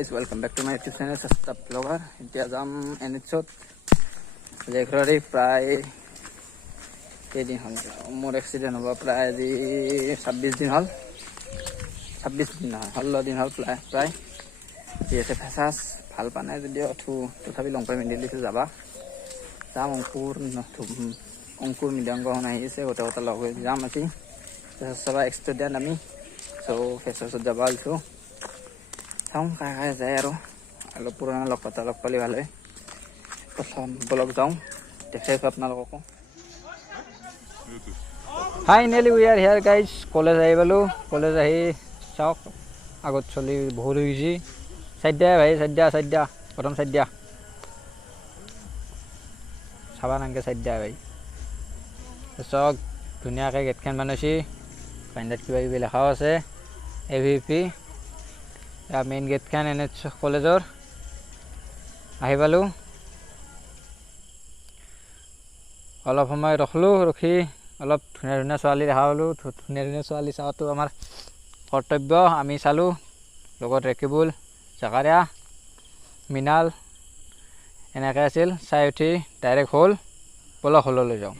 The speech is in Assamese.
guys, welcome back to my YouTube channel Sasta Vlogger. এতিয়া যাম NH-ত জেখৰাৰী প্ৰায় কেইদিন হ'ল মোৰ এক্সিডেণ্ট হ'ব প্ৰায় আজি 26 দিন হ'ল 26 দিন নহয় 16 দিন হ'ল প্ৰায় যিহেতু ফেচাছ ভাল পা নাই যদিও তথাপি লং পেণ্ট পিন্ধি লৈছোঁ যাবা যাম অংকুৰ মৃদংগখন আহি আছে গোটেই কথা লগ হৈ যাম আজি চবা ষ্টুডেণ্ট আমি চ' ফেচাছত যাব আছোঁ চাওঁ কাই যায় আৰু অলপ পুৰণা লগ কথা লগ পালে ভাল হয় প্ৰথম ব্লগ যাওঁ দেখাইছোঁ আপোনালোককো finally we are here guys college আহি পালোঁ কলেজ আহি চাওক আগত চলি বহুত হৈ গৈছে চাইড দিয়া ভাই চাইড দিয়া প্ৰথম চাইড দিয়া চাবা নাংকে চাইড দিয়া ভাই চাওক ধুনীয়াকৈ গেটখন বনাইছে বাইণ্ডাত কিবা কিবি লেখাও আছে AVP মেইন গেটখন NH কলেজৰ আহি পালোঁ অলপ সময় ৰখি অলপ ধুনীয়া ছোৱালী দেখা পালোঁ ধুনীয়া ছোৱালী চোৱাটো আমাৰ কৰ্তব্য আমি চালোঁ লগত ৰেকিবুল জাকাৰিয়া মৃণাল এনেকৈ আছিল চাই উঠি ডাইৰেক্ট হ'ল বলক হললৈ যাওঁ